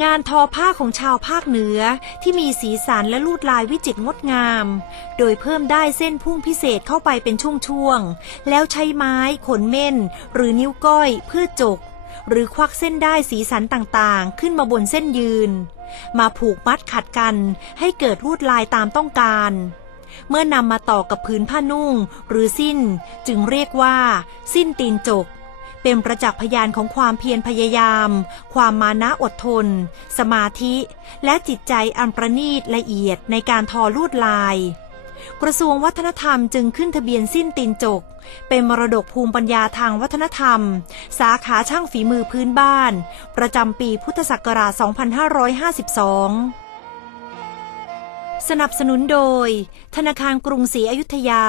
งานทอผ้าของชาวภาคเหนือที่มีสีสันและลวดลายวิจิตรงดงาม โดยเพิ่มได้เส้นพุ่งพิเศษเข้าไปเป็นช่วงๆ แล้วใช้ไม้ ขนเม่น หรือนิ้วก้อยเพื่อจก หรือควักเส้นได้สีสันต่างๆ ขึ้นมาบนเส้นยืน มาผูกมัดขัดกันให้เกิดลวดลายตามต้องการ เมื่อนำมาต่อกับพื้นผ้านุ่ง หรือสิ้นจึงเรียกว่า สิ้นตีนจก เป็นประจักษ์พยานของความเพียรพยายาม ความมานะอดทน สมาธิ และจิตใจอันประณีตละเอียดในการทอลวดลาย กระทรวงวัฒนธรรมจึงขึ้นทะเบียนสิ้นตีนจก เป็นมรดกภูมิปัญญาทางวัฒนธรรม สาขาช่างฝีมือพื้นบ้าน ประจำปีพุทธศักราช 2552สนับสนุนโดย ธนาคารกรุงศรีอยุธยา